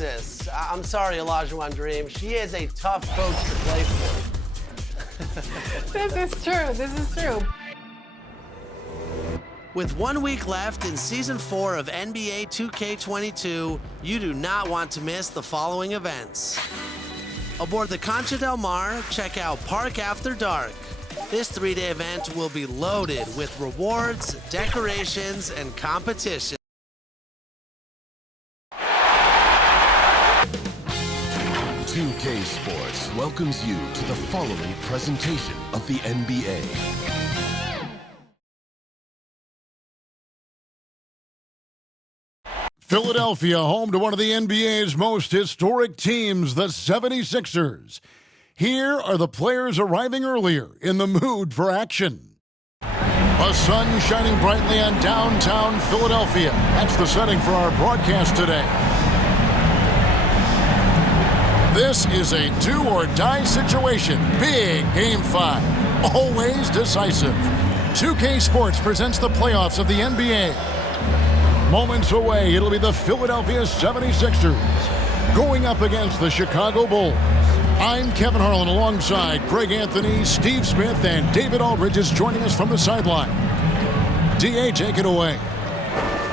assists. I'm sorry, Olajuwon Dream. She is a tough coach to play for. This is true. This is true. With 1 week left in Season 4 of NBA 2K22, you do not want to miss the following events. Aboard the Concha Del Mar, check out Park After Dark. This 3-day event will be loaded with rewards, decorations, and competition. "2K Sports" welcomes you to the following presentation of the NBA. Philadelphia, home to one of the NBA's most historic teams, the 76ers. Here are the players arriving earlier in the mood for action. A sun shining brightly on downtown Philadelphia. That's the setting for our broadcast today. This is a do-or-die situation. Big Game 5. Always decisive. 2K Sports presents the playoffs of the NBA. Moments away, it'll be the Philadelphia 76ers going up against the Chicago Bulls. I'm Kevin Harlan alongside Greg Anthony, Steve Smith, and David Aldridge is joining us from the sideline. D.A., take it away.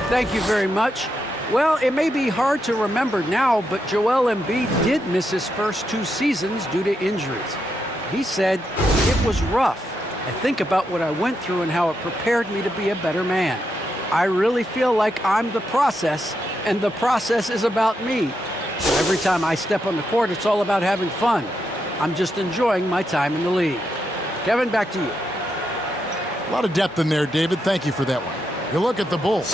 Thank you very much. Well, it may be hard to remember now, but Joel Embiid did miss his first 2 seasons due to injuries. He said, "It was rough. I think about what I went through and how it prepared me to be a better man. I really feel like I'm the process, and the process is about me. So every time I step on the court, it's all about having fun. I'm just enjoying my time in the league." Kevin, back to you. A lot of depth in there, David. Thank you for that one. You look at the Bulls.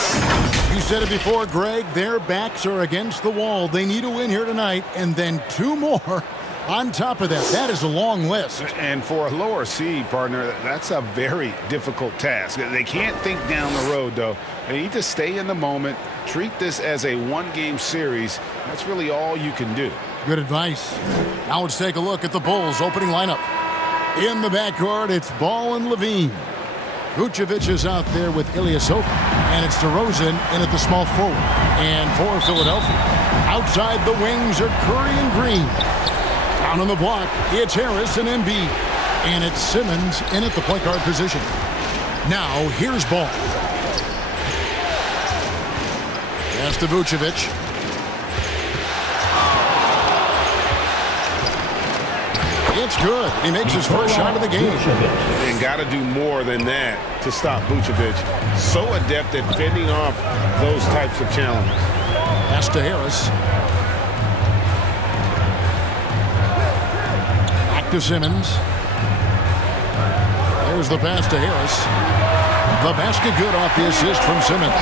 You said it before, Greg. Their backs are against the wall. They need a win here tonight, and then 2 more on top of that. That is a long list. And for a lower seed, partner, that's a very difficult task. They can't think down the road, though. They need to stay in the moment, treat this as a 1-game series. That's really all you can do. Good advice. Now let's take a look at the Bulls' opening lineup. In the backcourt, it's Ball and Levine. Vucevic is out there with Ilyasova, and it's DeRozan in at the small forward. And for Philadelphia, outside the wings are Curry and Green. Down on the block, it's Harris and Embiid. And it's Simmons in at the point guard position. Now, here's Ball. Pass to Vucevic. It's good. He makes his first shot of the game. And got to do more than that to stop Vucevic. So adept at fending off those types of challenges. Pass to Harris. Back to Simmons. There's the pass to Harris. The basket good off the assist from Simmons.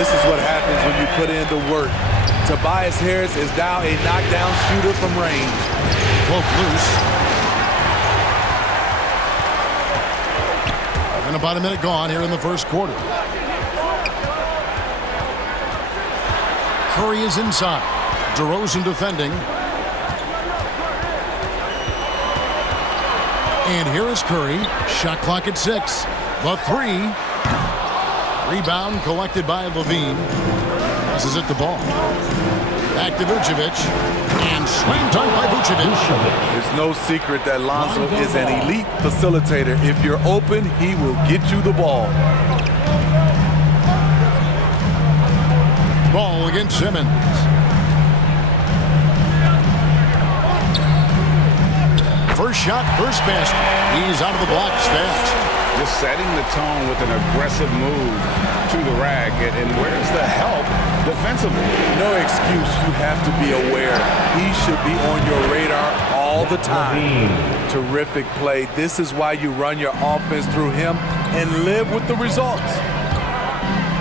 This is what happens when you put in the work. Tobias Harris is now a knockdown shooter from range. Cloak loose. And about a minute gone here in the first quarter. Curry is inside. DeRozan defending. And here is Curry. Shot clock at 6. The 3. Rebound collected by Levine. Passes it to Ball. Back to Vucevic. And slam dunk by Vucevic. It's no secret that Lonzo is an elite facilitator. If you're open, he will get you the ball. Ball against Simmons. First shot, first basket. He's out of the blocks fast. Just setting the tone with an aggressive move to the rack. And where's the help defensively? No excuse. You have to be aware. He should be on your radar all the time. Terrific play. This is why you run your offense through him and live with the results.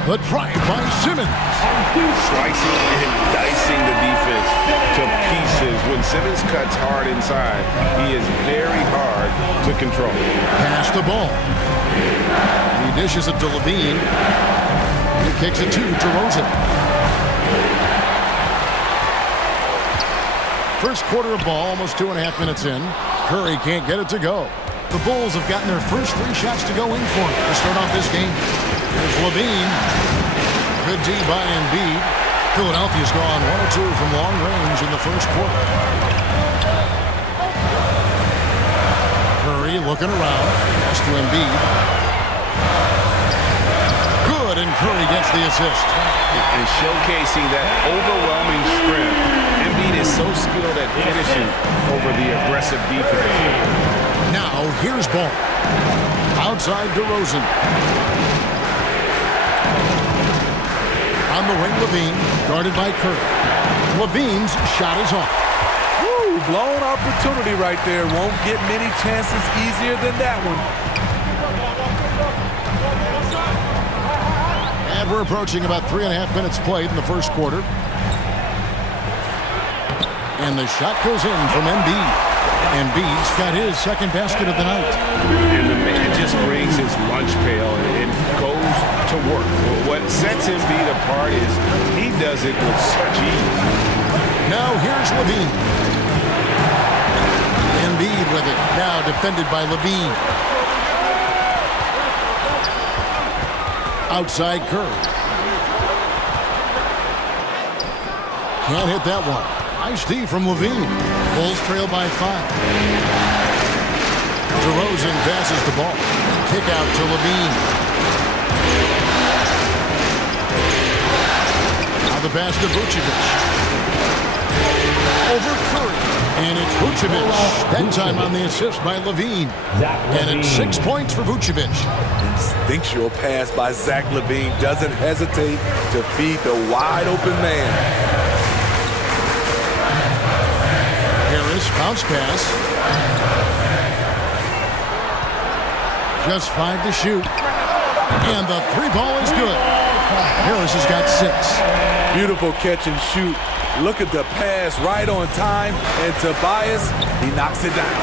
The drive by Simmons. Slicing and dicing the defense to pieces. When Simmons cuts hard inside, he is very hard to control. Pass the ball. He dishes it to Levine. He kicks it to DeRozan. First quarter of ball, almost 2.5 minutes in. Curry can't get it to go. The Bulls have gotten their first 3 shots to go in for him to start off this game. Here's Levine. Good D by Embiid. Philadelphia's gone 1 of 2 from long range in the first quarter. Curry looking around. Pass to Embiid. Good, and Curry gets the assist. And showcasing that overwhelming strength. Embiid is so skilled at finishing over the aggressive defense. Now, here's Ball. Outside DeRozan. On the wing, Levine, guarded by Curry. Levine's shot is off. Woo, blown opportunity right there. Won't get many chances easier than that one. And we're approaching about 3.5 minutes played in the first quarter. And the shot goes in from Embiid. Embiid's got his second basket of the night. And the man just brings his lunch pail and goes to work. What sets Embiid apart is he does it with such ease. Now here's Levine. Embiid with it. Now defended by Levine. Outside Curry. Can't hit that one. Nice D from Levine. Bulls trail by 5. DeRozan passes the ball. Kick out to Levine. Now the pass to Vucevic. Over Curry. And it's Vucevic. That time on the assist by Levine. And it's 6 points for Vucevic. Instinctual pass by Zach LaVine. Doesn't hesitate to feed the wide open man. Harris, bounce pass. Just 5 to shoot. And the 3 ball is good. Harris has got 6. Beautiful catch and shoot. Look at the pass right on time. And Tobias, he knocks it down.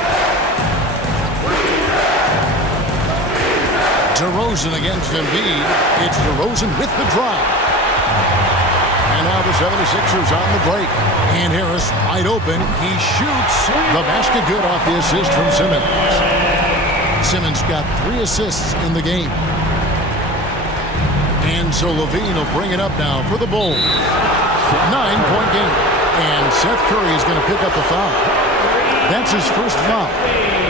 DeRozan against Embiid. It's DeRozan with the drive. And now the 76ers on the break. And Harris wide open. He shoots. The basket good off the assist from Simmons. Simmons got 3 assists in the game. And so Levine will bring it up now for the Bulls. 9-point game. And Seth Curry is going to pick up the foul. That's his first foul.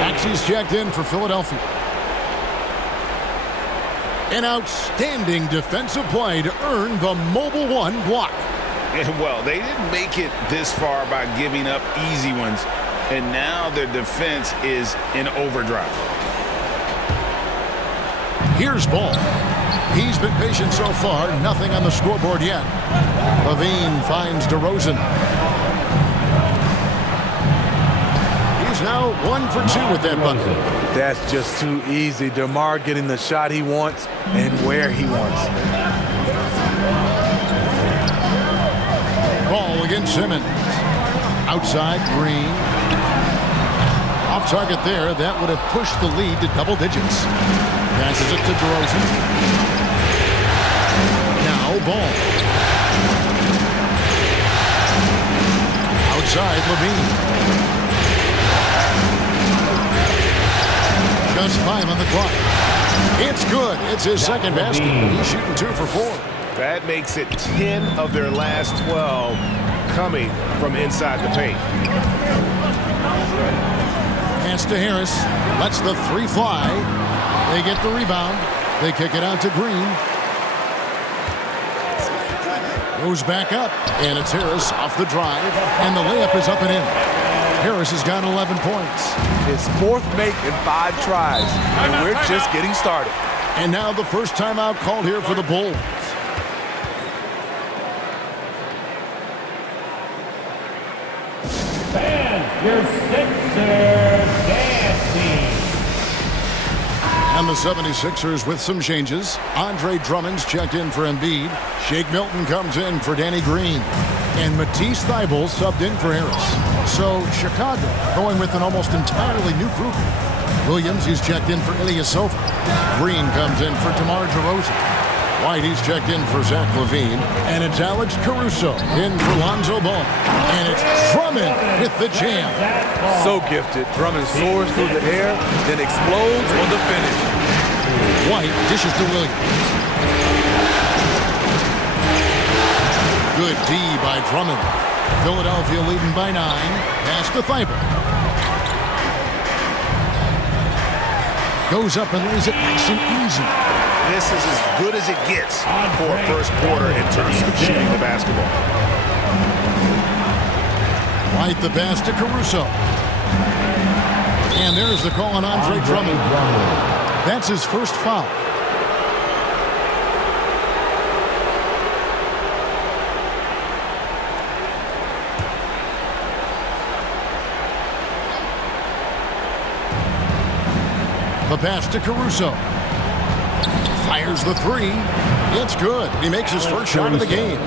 Maxey's checked in for Philadelphia. An outstanding defensive play to earn the Mobile One block. Well, they didn't make it this far by giving up easy ones. And now their defense is in overdrive. Here's Ball. He's been patient so far. Nothing on the scoreboard yet. Levine finds DeRozan. He's now 1 for 2 with that bucket. That's just too easy. DeMar getting the shot he wants and where he wants. Ball against Simmons. Outside Green. Off target there. That would have pushed the lead to double digits. Passes it to DeRozan. Now Ball. Outside Levine. Just 5 on the clock. It's good. It's his second basket. He's shooting 2 for 4. That makes it 10 of their last 12 coming from inside the paint. Pass to Harris. Lets the 3 fly. They get the rebound. They kick it out to Green. Goes back up. And it's Harris off the drive. And the layup is up and in. Harris has got 11 points. His 4th make in 5 tries. And we're just getting started. And now the first timeout called here for the Bulls. Your Sixers dancing. And the 76ers with some changes. Andre Drummond's checked in for Embiid. Shake Milton comes in for Danny Green. And Matisse Thybulle subbed in for Harris. So Chicago going with an almost entirely new group. Williams, he's checked in for Ilyasova. Green comes in for DeMar DeRozan. White, he's checked in for Zach LaVine. And it's Alex Caruso in for Lonzo Ball. And it's Drummond with the jam. So gifted. Drummond soars through the air, then explodes on the finish. White dishes to Williams. Good D by Drummond. Philadelphia leading by 9. Pass to Thibault. Goes up and lays it nice and easy. This is as good as it gets for a first quarter in terms of shooting the basketball. White the pass to Caruso. And there's the call on Andre Drummond. That's his first foul. The pass to Caruso. Fires the 3. It's good. He makes his first shot of the game.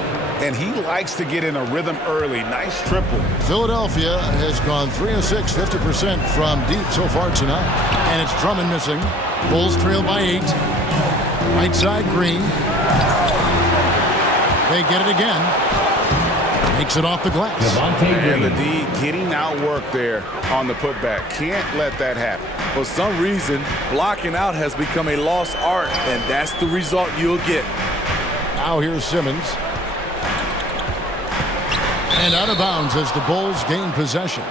And he likes to get in a rhythm early. Nice triple. Philadelphia has gone 3 of 6, 50% from deep so far tonight. And it's Drummond missing. Bulls trail by 8. Right side, Green. They get it again. Makes it off the glass. And the D getting outworked there on the putback. Can't let that happen. For some reason, blocking out has become a lost art, and that's the result you'll get. Now here's Simmons. And out of bounds as the Bulls gain possession.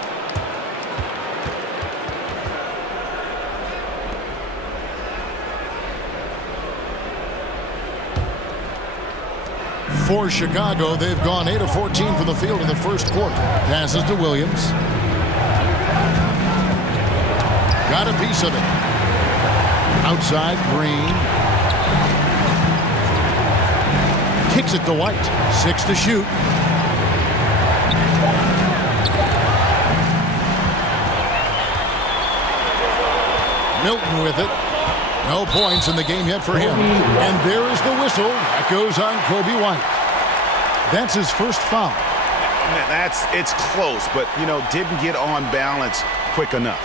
For Chicago, they've gone 8 of 14 from the field in the first quarter. Passes to Williams. Got a piece of it. Outside, Green. Kicks it to White. 6 to shoot. Milton with it. No points in the game yet for him. And there is the whistle. That goes on Kobe White. That's his first foul. It's close, but, didn't get on balance quick enough.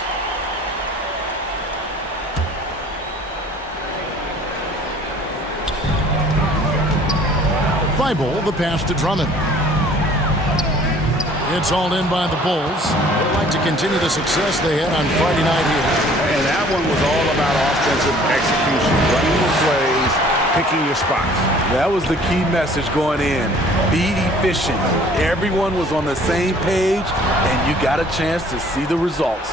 Thibault, the pass to Drummond. It's hauled in by the Bulls. They'd like to continue the success they had on Friday night here. And that one was all about offensive execution, running the plays, picking your spots. That was the key message going in. Be efficient. Everyone was on the same page, and you got a chance to see the results.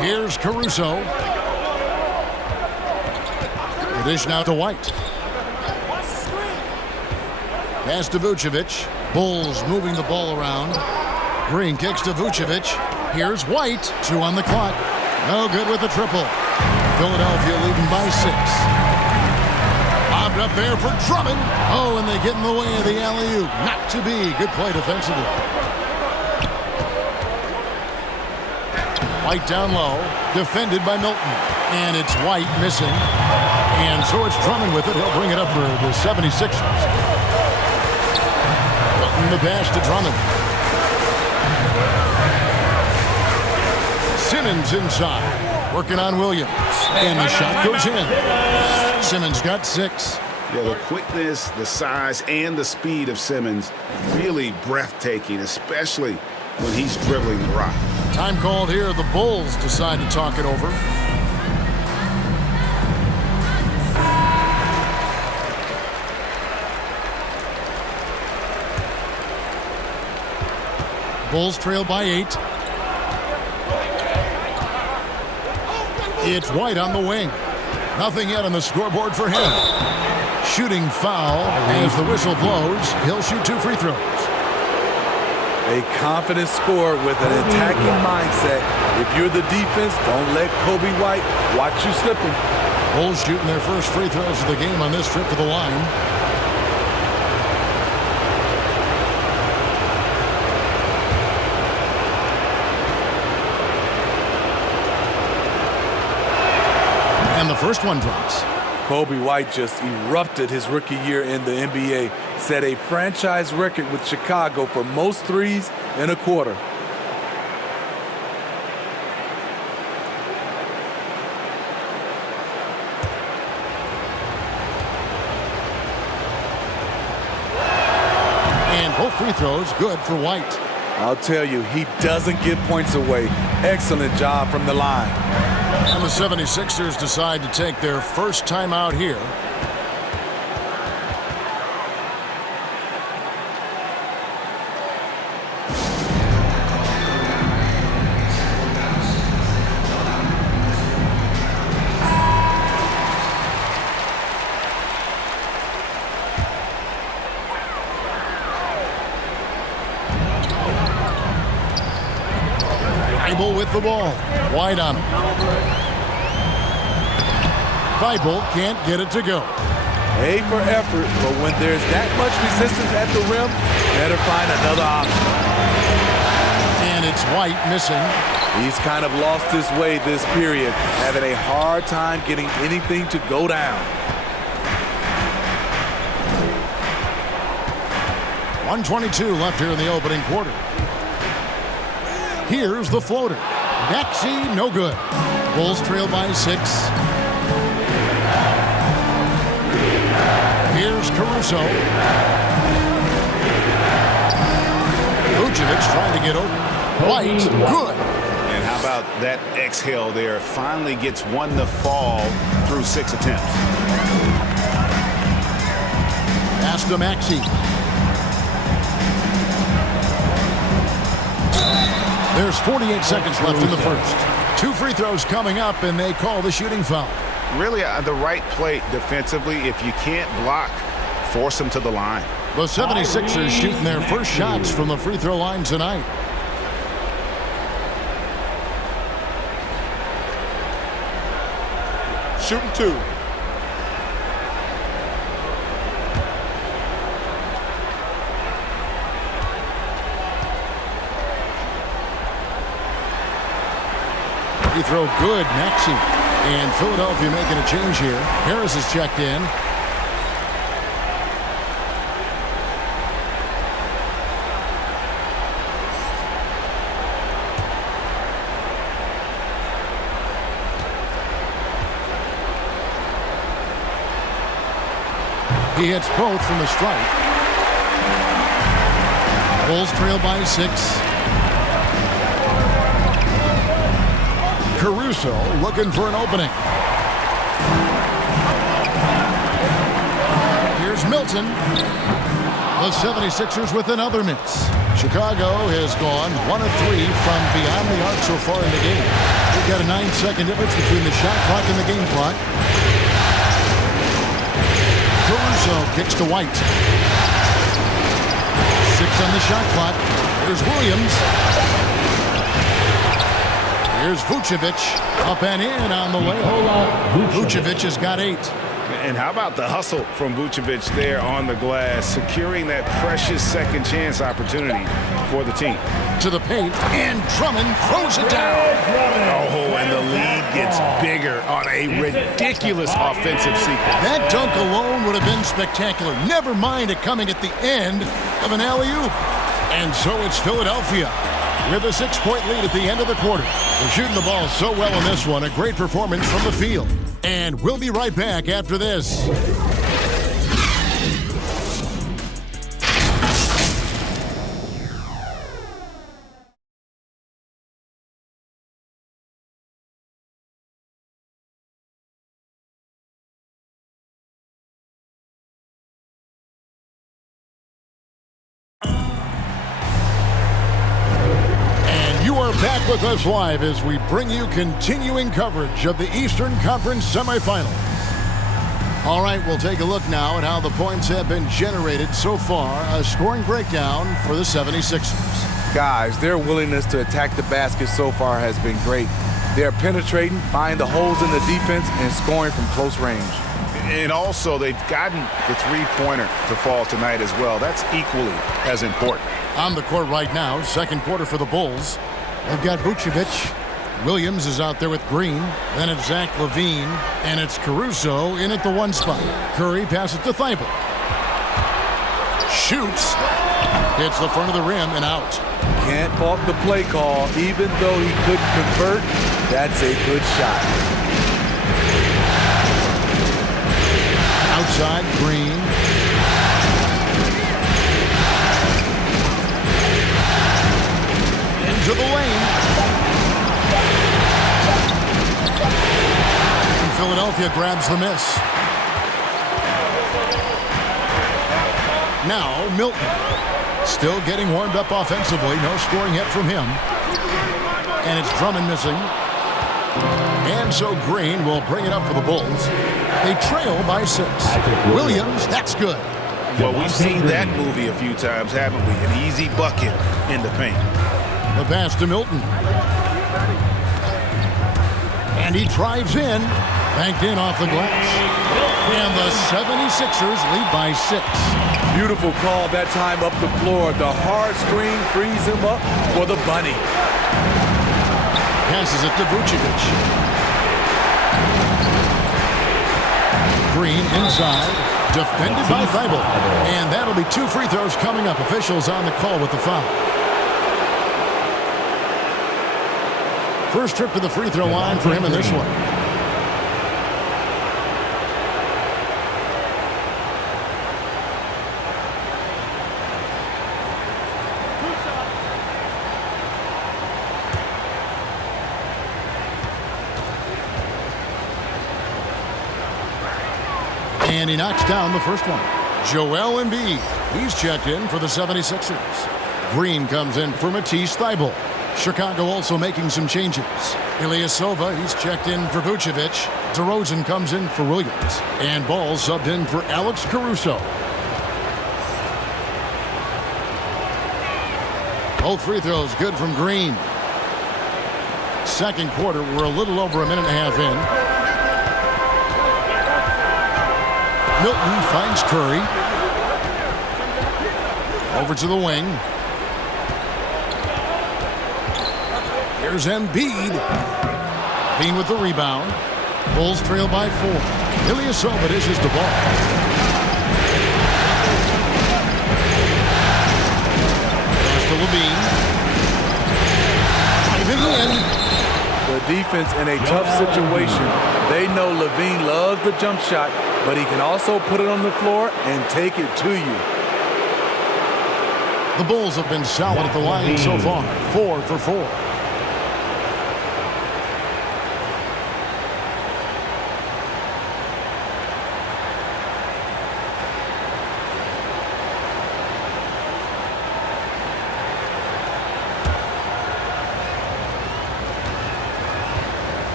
Here's Caruso. The dish now to White. Pass to Vucevic. Bulls moving the ball around. Green kicks to Vucevic. Here's White. 2 on the clock. No good with the triple. Philadelphia leading by 6. Bobbed up there for Drummond. Oh, and they get in the way of the alley-oop. Not to be. Good play defensively. White down low. Defended by Milton. And it's White missing. And so it's Drummond with it. He'll bring it up for the 76ers. Milton the pass to Drummond. Simmons inside. Working on Williams. And the shot goes in. Simmons got 6. Yeah, the quickness, the size, and the speed of Simmons really breathtaking, especially when he's dribbling the rock. Time called here. The Bulls decide to talk it over. Bulls trail by 8. It's White on the wing. Nothing yet on the scoreboard for him. Shooting foul as the whistle blows. He'll shoot 2 free throws. A confident scorer with an attacking mindset. If you're the defense, don't let Kobe White watch you slipping. Bulls shooting their first free throws of the game on this trip to the line. And the first one drops. Kobe White just erupted his rookie year in the NBA. Set a franchise record with Chicago for most threes in a quarter. And both free throws good for White. I'll tell you, he doesn't give points away. Excellent job from the line. And the 76ers decide to take their first time out here. Thibault with the ball. Wide on him. Thibault can't get it to go. A for effort, but when there's that much resistance at the rim, better find another option. And it's White missing. He's kind of lost his way this period, having a hard time getting anything to go down. 1:22 left here in the opening quarter. Here's the floater. Maxey, no good. Bulls trail by 6. Here's Caruso. Vucevic trying to get open. White, good. And how about that exhale there? Finally gets one to fall through 6 attempts. Pass to Maxey. There's 48 seconds left in the first. 2 free throws coming up, and they call the shooting foul. Really the right play defensively. If you can't block, force them to the line. The 76ers shooting their first shots from the free throw line tonight. Shooting 2. Free throw good, Maxey. And Philadelphia making a change here. Harris is checked in. He hits both from the strike. Bulls trail by 6. Caruso looking for an opening. Here's Milton. The 76ers with another miss. Chicago has gone 1 of 3 from beyond the arc so far in the game. We've got a 9-second difference between the shot clock and the game clock. Caruso kicks to White. 6 on the shot clock. Here's Williams. Here's Vucevic. Up and in on the layup. Vucevic has got 8. And how about the hustle from Vucevic there on the glass, securing that precious second chance opportunity for the team. To the paint, and Drummond throws it down. Oh, and the lead gets bigger on a ridiculous offensive sequence. That dunk alone would have been spectacular. Never mind it coming at the end of an alley-oop. And so it's Philadelphia with a 6-point lead at the end of the quarter. They're shooting the ball so well in this one. A great performance from the field. And we'll be right back after this. You are back with us live as we bring you continuing coverage of the Eastern Conference semifinals. All right, we'll take a look now at how the points have been generated so far. A scoring breakdown for the 76ers. Guys, their willingness to attack the basket so far has been great. They're penetrating, finding the holes in the defense, and scoring from close range. And also, they've gotten the three-pointer to fall tonight as well. That's equally as important. On the court right now, second quarter for the Bulls. They've got Vucevic. Williams is out there with Green. Then it's Zach LaVine. And it's Caruso in at the 1 spot. Curry passes to Thibault. Shoots. Hits the front of the rim and out. Can't fault the play call. Even though he couldn't convert, that's a good shot. Outside, Green. Into the lane. And Philadelphia grabs the miss. Now, Milton. Still getting warmed up offensively. No scoring yet from him. And it's Drummond missing. And so Green will bring it up for the Bulls. They trail by 6. Williams, that's good. Well, we've seen that movie a few times, haven't we? An easy bucket in the paint. The pass to Milton. And he drives in, banked in off the glass. And the 76ers lead by 6. Beautiful call that time up the floor. The hard screen frees him up for the bunny. Passes it to Vucevic. Green inside, defended by Thibault. And that'll be 2 free throws coming up. Officials on the call with the foul. First trip to the free throw line for him in this one. And he knocks down the first one. Joel Embiid, he's checked in for the 76ers. Green comes in for Matisse Thybulle. Chicago also making some changes. Ilyasova, he's checked in for Vucevic. DeRozan comes in for Williams. And Ball subbed in for Alex Caruso. Both free throws good from Green. Second quarter, we're a little over a minute and a half in. Milton finds Curry. Over to the wing. Here's Embiid. Bean with the rebound. Bulls trail by 4. Ilyasova dishes the ball. Pass to Levine. Driving in. The defense in a tough situation. They know Levine loves the jump shot, but he can also put it on the floor and take it to you. The Bulls have been solid at the line so far. 4 for 4.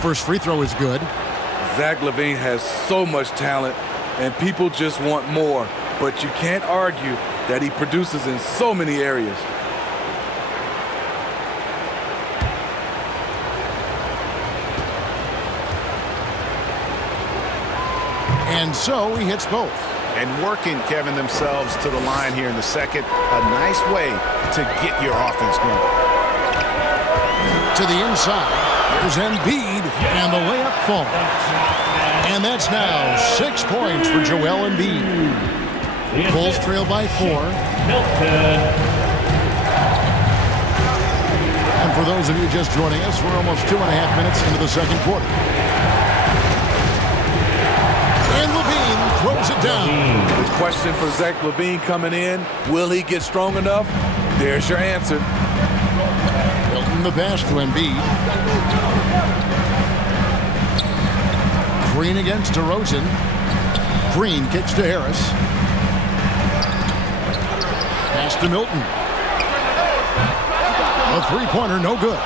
First free throw is good. Zach LaVine has so much talent, and people just want more. But you can't argue that he produces in so many areas. And so he hits both. And working, Kevin, themselves to the line here in the second. A nice way to get your offense going. To the inside. There's Embiid, and the layup falls. And that's now 6 points for Joel Embiid. Bulls trail by 4. And for those of you just joining us, we're almost 2.5 minutes into the second quarter. And Levine throws it down. The question for Zach LaVine coming in, will he get strong enough? There's your answer. Milton the pass to Embiid. Green against DeRozan. Green kicks to Harris. Pass to Milton. A three-pointer, no good.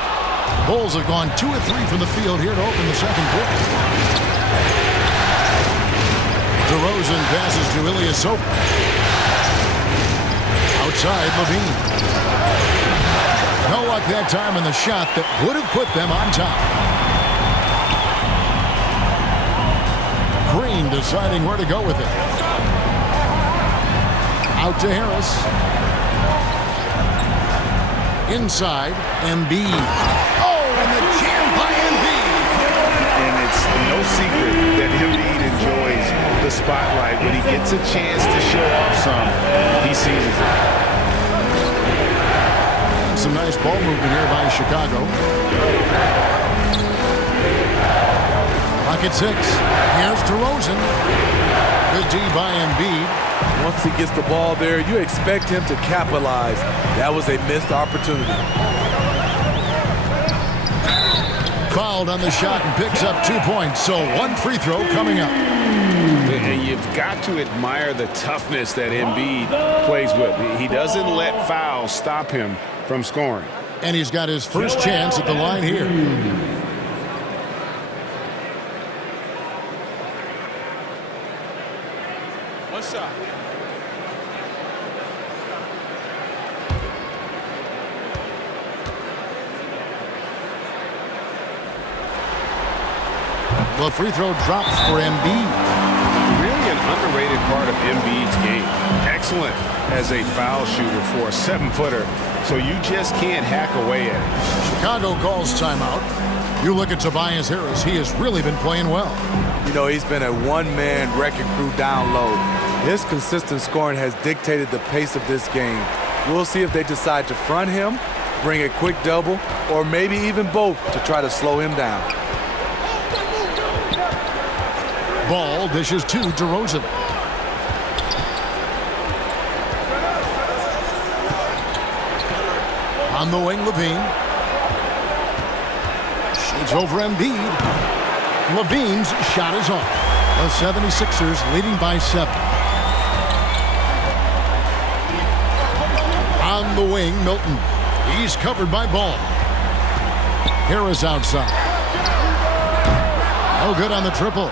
Bulls have gone 2 of 3 from the field here to open the second quarter. DeRozan passes to Ilyasova. Outside, Levine. No luck that time in the shot that would have put them on top. Green deciding where to go with it. Out to Harris. Inside, Embiid. Oh, and the jam by Embiid. And it's no secret that Embiid enjoys the spotlight. When he gets a chance to show off some, he seizes it. Some nice ball movement here by Chicago. Pocket 6. Here's DeRozan. Good D by Embiid. Once he gets the ball there, you expect him to capitalize. That was a missed opportunity. Fouled on the shot and picks up 2 points. So 1 free throw coming up. And you've got to admire the toughness that Embiid plays with. He doesn't let fouls stop him from scoring. And he's got his first chance at the line here. What's up? The free throw drops for Embiid. Really an underrated part of Embiid's game. Excellent as a foul shooter for a 7-footer, so you just can't hack away at it. Chicago calls timeout. You look at Tobias Harris. He has really been playing well. You know, he's been a one-man wrecking crew down low. His consistent scoring has dictated the pace of this game. We'll see if they decide to front him, bring a quick double, or maybe even both to try to slow him down. Ball dishes to DeRozan. On the wing, Levine. Shoots over Embiid. Levine's shot is off. The 76ers leading by 7. On the wing, Milton. He's covered by Ball. Harris outside. No good on the triple.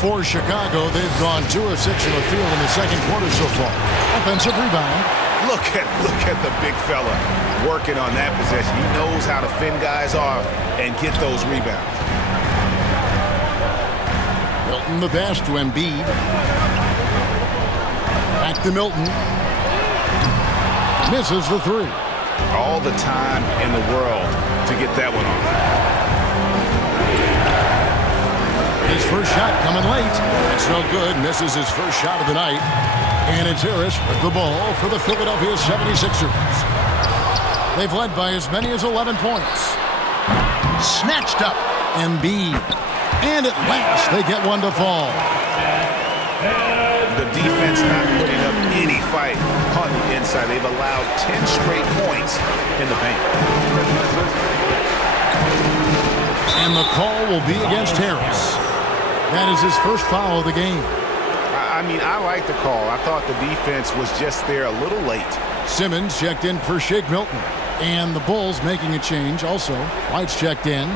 For Chicago, they've gone 2 of 6 from the field in the second quarter so far. Offensive rebound. Look at the big fella working on that possession. He knows how to fend guys off and get those rebounds. Milton the pass to Embiid. Back to Milton. Misses the 3. All the time in the world to get that one off. His first shot coming late. It's no good. Misses his first shot of the night. And it's Harris with the ball for the Philadelphia 76ers. They've led by as many as 11 points. Snatched up. Embiid. And at last they get one to fall. The defense not putting up any fight on the inside. They've allowed 10 straight points in the paint. And the call will be against Harris. That is his first foul of the game. I mean, I like the call. I thought the defense was just there a little late. Simmons checked in for Shake Milton. And the Bulls making a change also. White's checked in.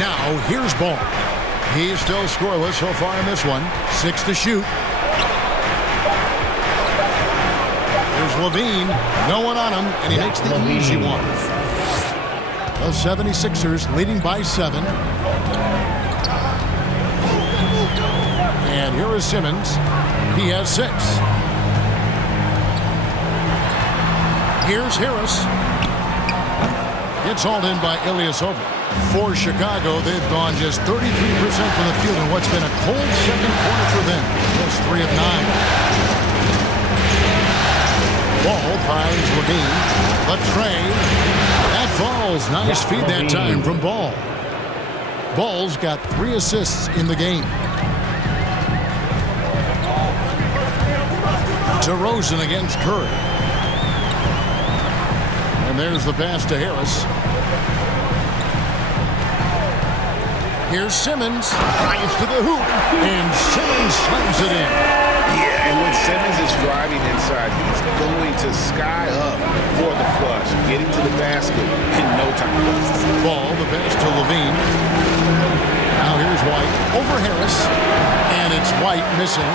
Now, here's Ball. He's still scoreless so far in this one. 6 to shoot. There's Levine. No one on him, and he makes the easy one. The 76ers leading by 7. And here is Simmons. He has 6. Here's Harris. It's hauled in by Ilyasova. For Chicago, they've gone just 33% from the field in what's been a cold second quarter for them. Just 3 of 9. Ball finds Levine. The tray. That falls. Nice feed that time from Ball. Ball's got 3 assists in the game. DeRozan against Curry. And there's the pass to Harris. Here's Simmons. Drives to the hoop. And Simmons slams it in. Yeah, and when Simmons is driving inside, he's going to sky up for the flush, getting to the basket in no time. Ball, the pass to Levine. Now here's White over Harris. And it's White missing.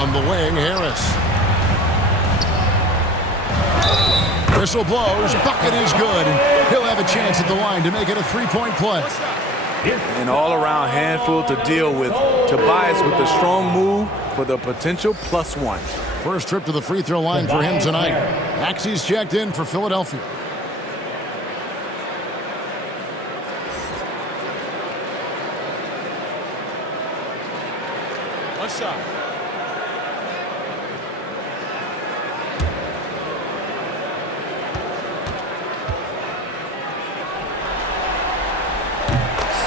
On the wing, Harris. Whistle blows. Bucket is good. And he'll have a chance at the line to make it a 3-point play. An all-around handful to deal with. Tobias with a strong move for the potential +1. First trip to the free throw line for him tonight. Maxey's checked in for Philadelphia. One shot.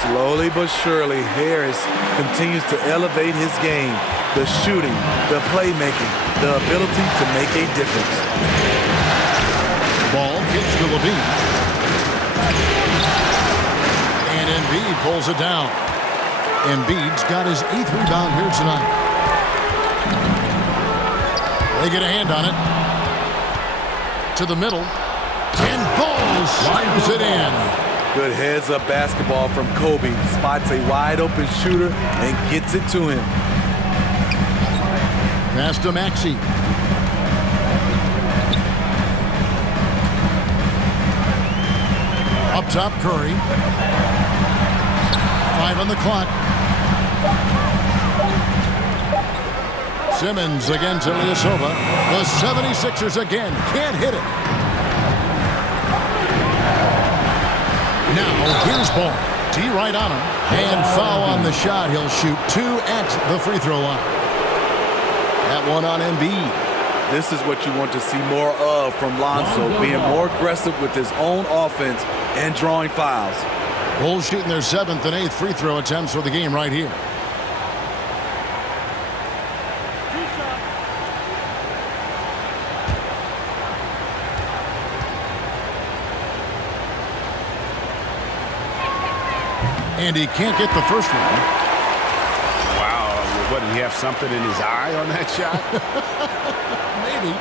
Slowly but surely, Harris continues to elevate his game. The shooting, the playmaking, the ability to make a difference. Ball gets to Levine. And Embiid pulls it down. Embiid's got his 8th rebound here tonight. They get a hand on it. To the middle. And Ball slams it in. Good heads-up basketball from Kobe. Spots a wide-open shooter and gets it to him. Pass to Maxey. Up top, Curry. 5 on the clock. Simmons against Ilyasova. The 76ers again can't hit it. Now here's Ball. D right on him. And foul on the shot. He'll shoot 2 at the free throw line. That one on Embiid. This is what you want to see more of from Lonzo, being more aggressive with his own offense and drawing fouls. Bulls shooting their 7th and 8th free throw attempts for the game right here. And he can't get the first one. Wow, what, did he have something in his eye on that shot? Maybe.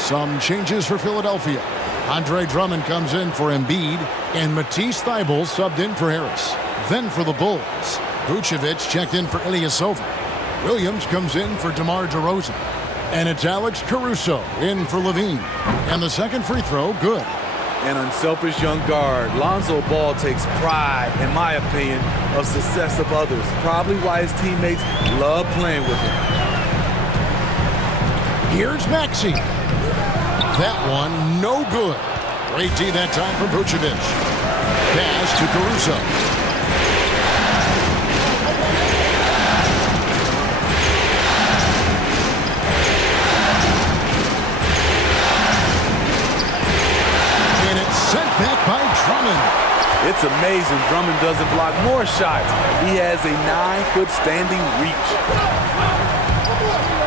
Some changes for Philadelphia. Andre Drummond comes in for Embiid, and Matisse Thybulle subbed in for Harris. Then for the Bulls, Vucevic checked in for Ilyasova. Williams comes in for DeMar DeRozan. And it's Alex Caruso in for Levine. And the second free throw, good. An unselfish young guard. Lonzo Ball takes pride, in my opinion, of success of others. Probably why his teammates love playing with him. Here's Maxey. That one, no good. Great D that time for Vucevic. Pass to Caruso. And it's sent back by Drummond. It's amazing Drummond doesn't block more shots. He has a 9-foot standing reach.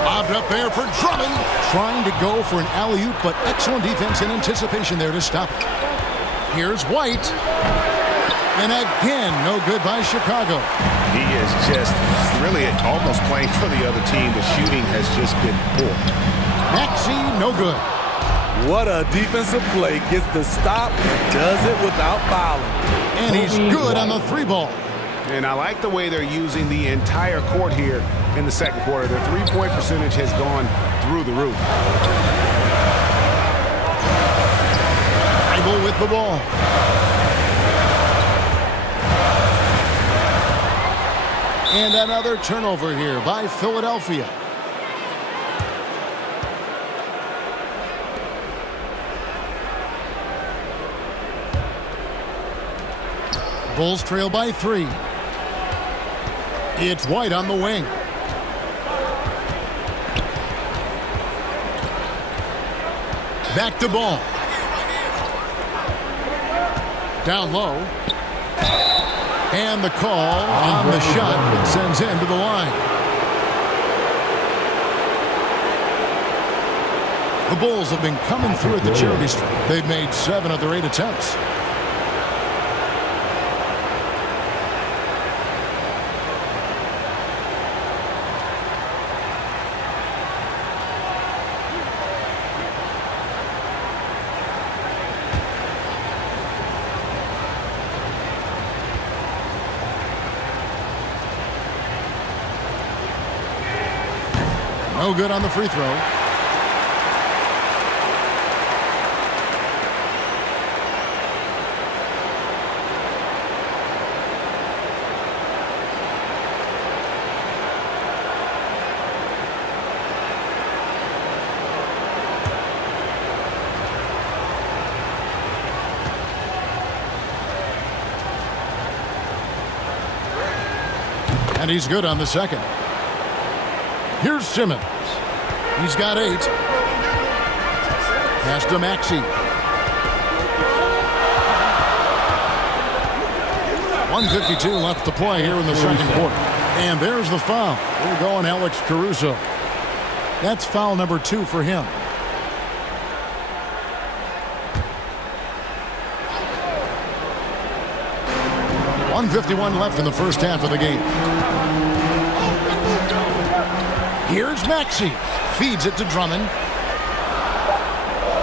Lobbed up there for Drummond. Trying to go for an alley-oop, but excellent defense and anticipation there to stop it. Here's White. And again, no good by Chicago. He is just really almost playing for the other team. The shooting has just been poor. Maxey, no good. What a defensive play. Gets the stop and does it without fouling. And he's good on the 3-ball. And I like the way they're using the entire court here in the second quarter. Their three-point percentage has gone through the roof. Thybulle with the ball. And another turnover here by Philadelphia. Bulls trail by 3. It's White on the wing. Back to Ball. Down low. And the call on the shot sends him to the line. The Bulls have been coming through at the charity stripe. They've made 7 of their 8 attempts. No good on the free throw. And he's good on the second. Here's Simmons. He's got 8. Pass to Maxey. 1:52 left to play here in the second quarter. And there's the foul. We're going Alex Caruso. That's foul number 2 for him. .151 left in the first half of the game. Here's Maxey. Feeds it to Drummond.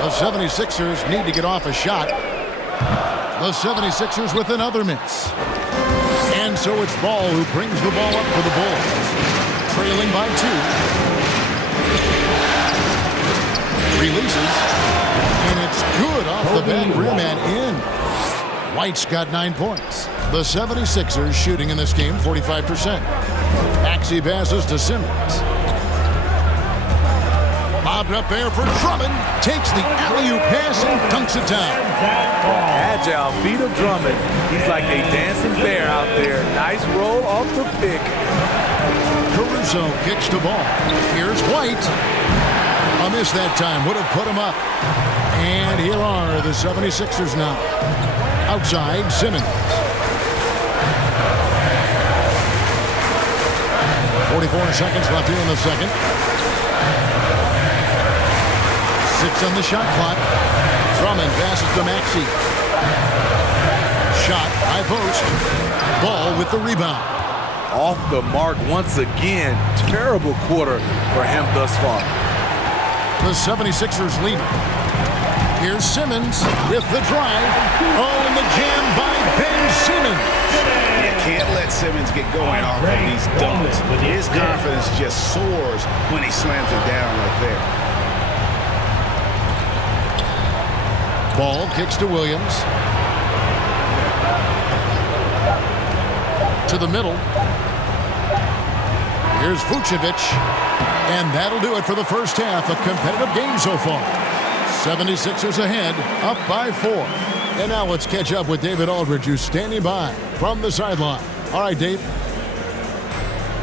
The 76ers need to get off a shot. The 76ers with another miss. And so it's Ball who brings the ball up for the Bulls. Trailing by 2. Releases. And it's good off the back rim and in. White's got 9 points. The 76ers shooting in this game 45%. Maxey passes to Simmons. Bobbed up there for Drummond. Takes the alley-oop pass and dunks it down. Agile feet of Drummond. He's like a dancing bear out there. Nice roll off the pick. Caruso kicks the ball. Here's White. A miss that time. Would have put him up. And here are the 76ers now. Outside, Simmons. 44 seconds left here in the second. 6 on the shot clock. Drummond passes to Maxey. Shot, high post. Ball with the rebound. Off the mark once again. Terrible quarter for him thus far. The 76ers lead. Here's Simmons with the drive. Oh, and the jam by Ben Simmons. You can't let Simmons get going off of these dunks. His confidence just soars when he slams it down like there. Ball kicks to Williams. To the middle. Here's Vucevic. And that'll do it for the first half. A competitive game so far. 76ers ahead, up by 4. And now let's catch up with David Aldridge, who's standing by from the sideline. All right, Dave.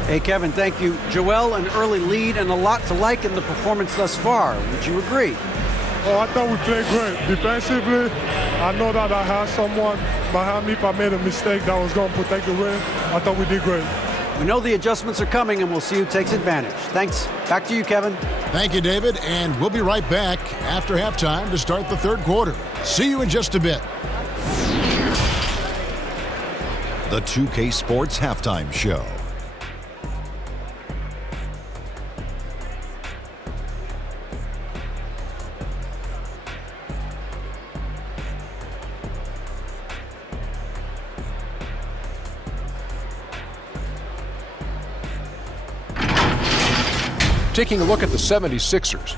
Hey, Kevin, thank you. Joel, an early lead and a lot to like in the performance thus far. Would you agree? Oh, I thought we played great. Defensively, I know that I had someone behind me if I made a mistake that was going to protect the rim. I thought we did great. We know the adjustments are coming, and we'll see who takes advantage. Thanks. Back to you, Kevin. Thank you, David. And we'll be right back after halftime to start the third quarter. See you in just a bit. The 2K Sports Halftime Show. Taking a look at the 76ers.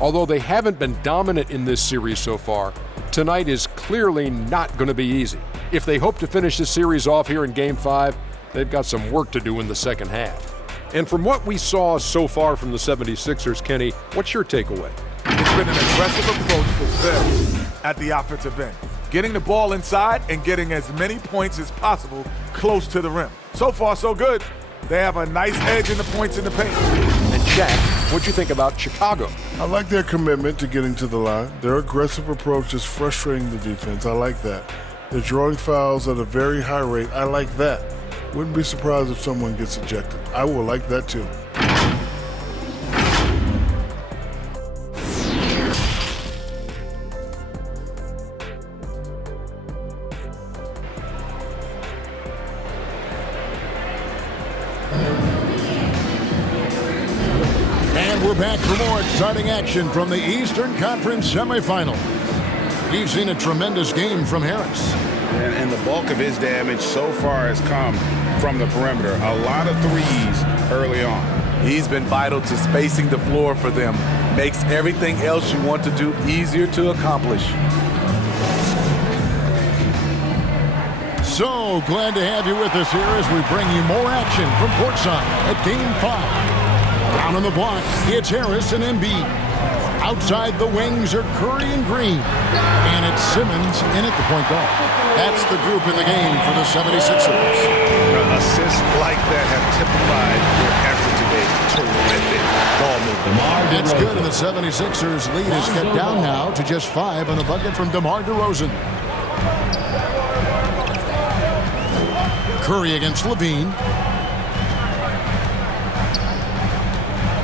Although they haven't been dominant in this series so far, tonight is clearly not going to be easy. If they hope to finish this series off here in Game 5, they've got some work to do in the second half. And from what we saw so far from the 76ers, Kenny, what's your takeaway? It's been an aggressive approach for them at the offensive end. Getting the ball inside and getting as many points as possible close to the rim. So far, so good. They have a nice edge in the points in the paint. And Jack, what'd you think about Chicago? I like their commitment to getting to the line. Their aggressive approach is frustrating the defense. I like that. They're drawing fouls at a very high rate. I like that. Wouldn't be surprised if someone gets ejected. I will like that too. We're back for more exciting action from the Eastern Conference semifinal. We've seen a tremendous game from Harris. And the bulk of his damage so far has come from the perimeter. A lot of threes early on. He's been vital to spacing the floor for them. Makes everything else you want to do easier to accomplish. So glad to have you with us here as we bring you more action from courtside at Game 5. Down on the block, it's Harris and Embiid. Outside the wings are Curry and Green. And it's Simmons in at the point guard. That's the group in the game for the 76ers. Assists like that have typified their effort today. Terrific ball movement. That's good, and the 76ers lead is cut down now to just 5 on a bucket from DeMar DeRozan. Curry against Levine.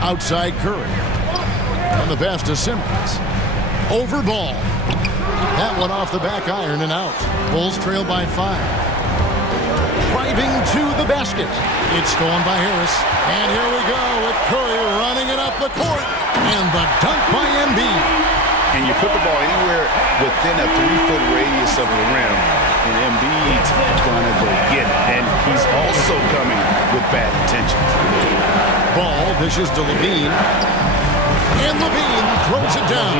Outside Curry. And the pass to Simmons. Over ball. That one off the back iron and out. Bulls trail by 5. Driving to the basket. It's stolen by Harris. And here we go with Curry running it up the court. And the dunk by Embiid. And you put the ball anywhere within a 3-foot radius of the rim, and Embiid's gonna go get it. And he's also coming with bad intentions. Ball dishes to Levine. And Levine throws it down.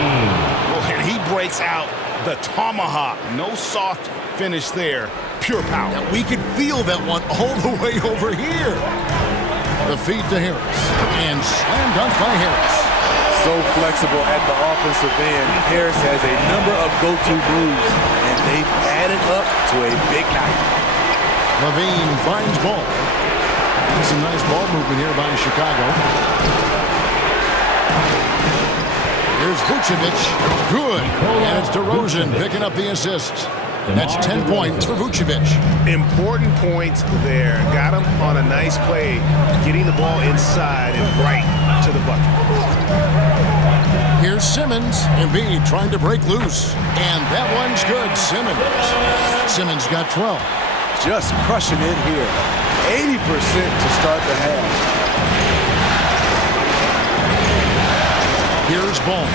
Well, and he breaks out the tomahawk. No soft finish there. Pure power. Now we can feel that one all the way over here. The feed to Harris. And slam dunk by Harris. So flexible at the offensive end. Harris has a number of go-to moves, and they've added up to a big night. Levine finds ball. Some nice ball movement here by Chicago. Here's Vucevic. Good. And it's DeRozan picking up the assist. That's 10 points for Vucevic. Important points there. Got him on a nice play, getting the ball inside and right to the bucket. Here's Simmons. Embiid trying to break loose. And that one's good. Simmons got 12. Just crushing it here. 80% to start the half. Here's Ball.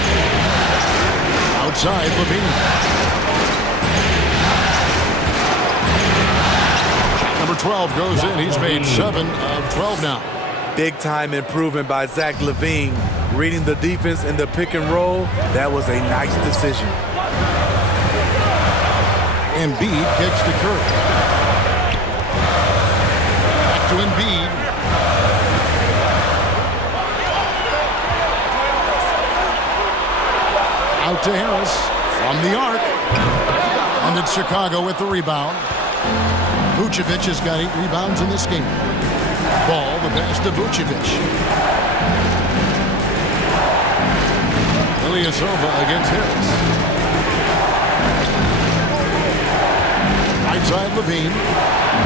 Outside Levine. Number 12 goes in. He's made 7 of 12 now. Big time improvement by Zach LaVine. Reading the defense in the pick and roll, that was a nice decision. Embiid kicks to Curry. Back to Embiid. Out to Harris from the arc. And it's Chicago with the rebound. Vucevic has got 8 rebounds in this game. Ball, the pass to Vucevic. Ilyasova against Harris. Right side Levine.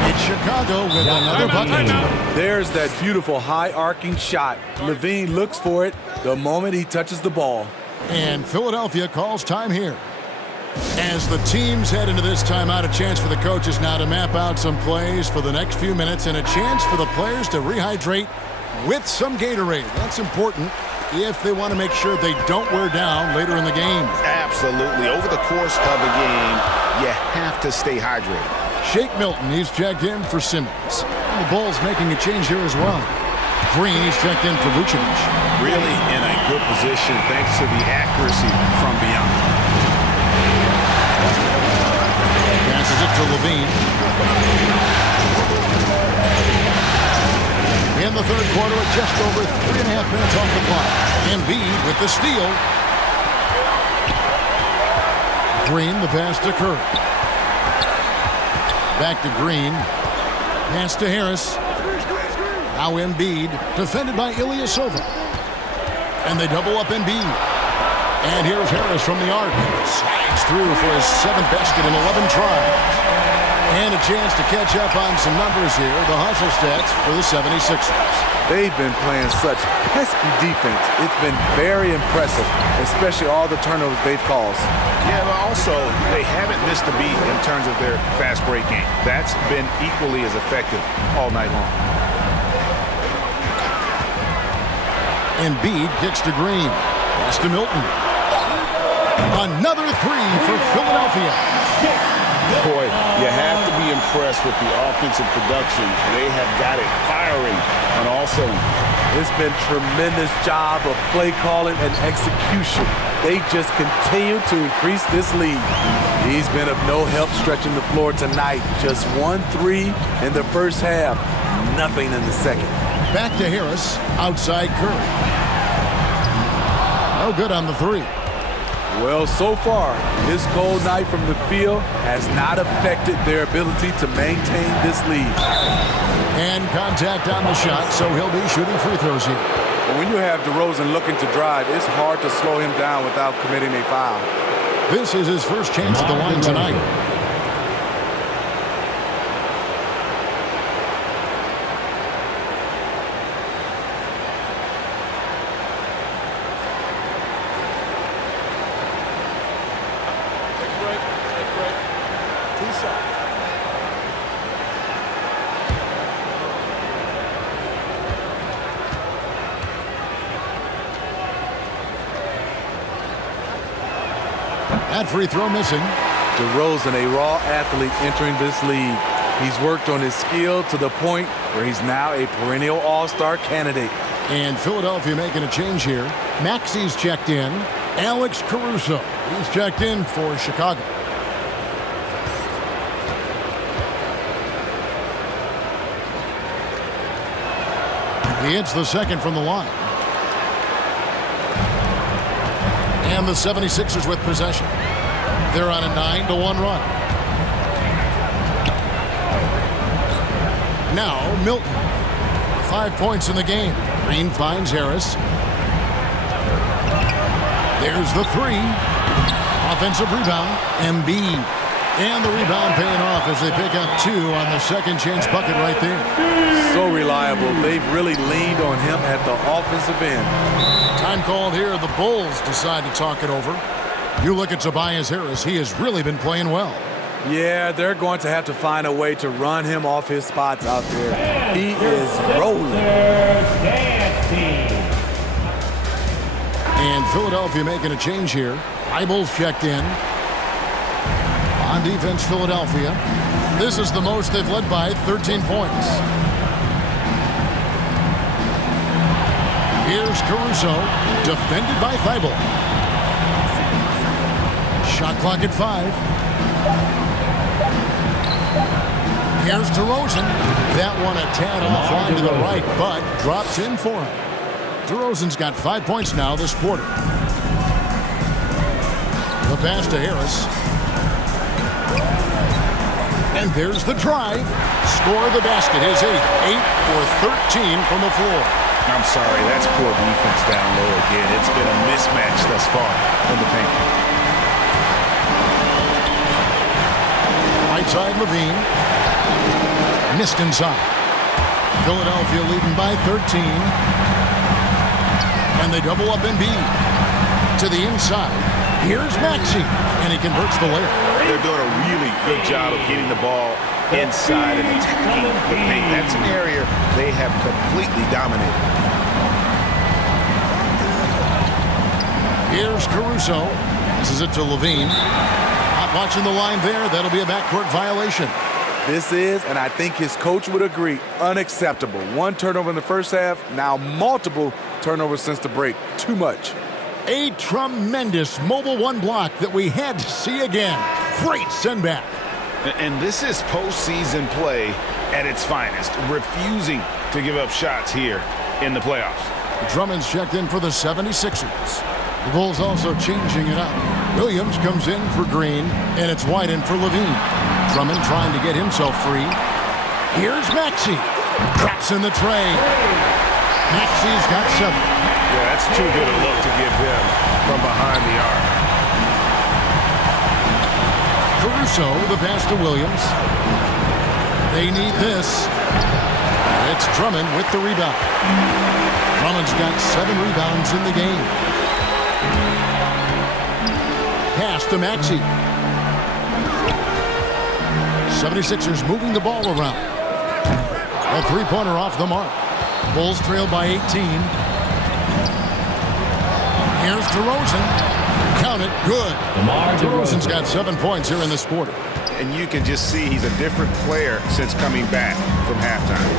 It's Chicago with another bucket. There's that beautiful high arcing shot. Levine looks for it the moment he touches the ball. And Philadelphia calls time here. As the teams head into this timeout, a chance for the coaches now to map out some plays for the next few minutes and a chance for the players to rehydrate with some Gatorade. That's important if they want to make sure they don't wear down later in the game. Absolutely. Over the course of a game, you have to stay hydrated. Shake Milton, he's checked in for Simmons. And the Bulls making a change here as well. Green, he's checked in for Vucevic. Really in a good position thanks to the accuracy from beyond. Passes it to Levine. In the third quarter, at just over 3.5 minutes off the clock. Embiid with the steal. Green, the pass to Curry. Back to Green. Pass to Harris. Now Embiid, defended by Ilyasova. And they double up Embiid. And here's Harris from the arc. Slides through for his 7th basket in 11 tries. And a chance to catch up on some numbers here. The hustle stats for the 76ers. They've been playing such pesky defense. It's been very impressive, especially all the turnovers they've caused. Yeah, but also they haven't missed a beat in terms of their fast break game. That's been equally as effective all night long. Embiid kicks to Green. Pass to Milton. Another 3 for Philadelphia. Boy, you have to be impressed with the offensive production. They have got it firing on all cylinders. It's been tremendous job of play calling and execution. They just continue to increase this lead. He's been of no help stretching the floor tonight. Just 1-3 in the first half. Nothing in the second. Back to Harris. Outside Curry. No good on the 3. Well, so far, this cold night from the field has not affected their ability to maintain this lead. And contact on the shot, so he'll be shooting free throws here. But when you have DeRozan looking to drive, it's hard to slow him down without committing a foul. This is his first chance at the line tonight. That free throw missing. DeRozan, a raw athlete entering this league. He's worked on his skill to the point where he's now a perennial all-star candidate. And Philadelphia making a change here. Maxi's checked in. Alex Caruso, he's checked in for Chicago. He hits the second from the line. And the 76ers with possession. They're on a 9-1 run. Now Milton. 5 points in the game. Green finds Harris. There's the three. Offensive rebound. Embiid. And the rebound paying off as they pick up 2 on the second chance bucket right there. So reliable. They've really leaned on him at the offensive end. Time called here. The Bulls decide to talk it over. You look at Tobias Harris. He has really been playing well. Yeah, they're going to have to find a way to run him off his spots out there. He is rolling. And Philadelphia making a change here. Eibel's checked in. On defense, Philadelphia. This is the most they've led by, 13 points. Here's Caruso, defended by Thibault. Shot clock at 5. Here's DeRozan. That one a tad offline to the right, but drops in for him. DeRozan's got 5 points now this quarter. The pass to Harris. And there's the drive. Score the basket. His 8th. 8 for 13 from the floor. I'm sorry, that's poor defense down low again. It's been a mismatch thus far in the paint. Right side, Levine. Missed inside. Philadelphia leading by 13. And they double up Embiid. To the inside. Here's Maxey. And he converts the layup. They're doing a really good job of getting the ball inside and attacking the paint. That's an area they have completely dominated. Here's Caruso. This is it to Levine. Not watching the line there. That'll be a backcourt violation. This is, and I think his coach would agree, unacceptable. 1 turnover in the first half, now multiple turnovers since the break. Too much. A tremendous mobile 1 block that we had to see again. Great send back. And this is postseason play at its finest, refusing to give up shots here in the playoffs. Drummond's checked in for the 76ers. The Bulls also changing it up. Williams comes in for Green, and it's White in for Levine. Drummond trying to get himself free. Here's Maxey. Traps in the tray. Maxey's got 7. Yeah, that's too good a look to give him from behind the arc. Caruso, the pass to Williams. They need this. It's Drummond with the rebound. Drummond's got 7 rebounds in the game. Pass to Maxey. 76ers moving the ball around. A 3-pointer off the mark. Bulls trail by 18. Here's DeRozan. Count it. Good. DeRozan's got 7 points here in this quarter. And you can just see he's a different player since coming back from halftime.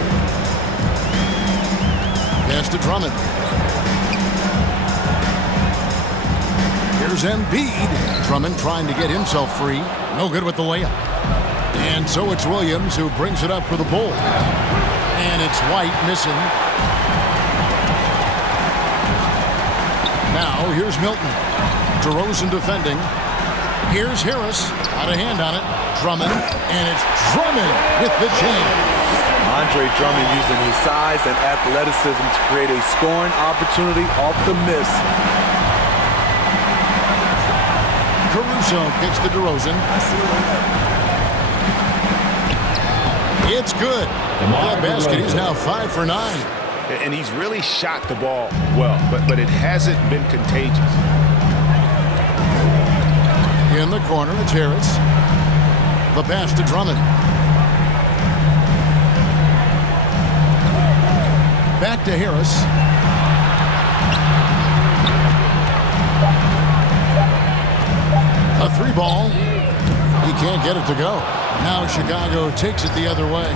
Pass to Drummond. Here's Embiid. Drummond trying to get himself free. No good with the layup. And so it's Williams who brings it up for the Bulls. And it's White missing. Now here's Milton. DeRozan defending. Here's Harris. Out of hand on it. Drummond. And it's Drummond with the jam. Andre Drummond using his size and athleticism to create a scoring opportunity off the miss. Caruso gets to DeRozan. It's good. That basket, he's now 5 for 9. And he's really shot the ball well, but it hasn't been contagious. In the corner, it's Harris. The pass to Drummond. Back to Harris. A 3-ball. He can't get it to go. Now Chicago takes it the other way.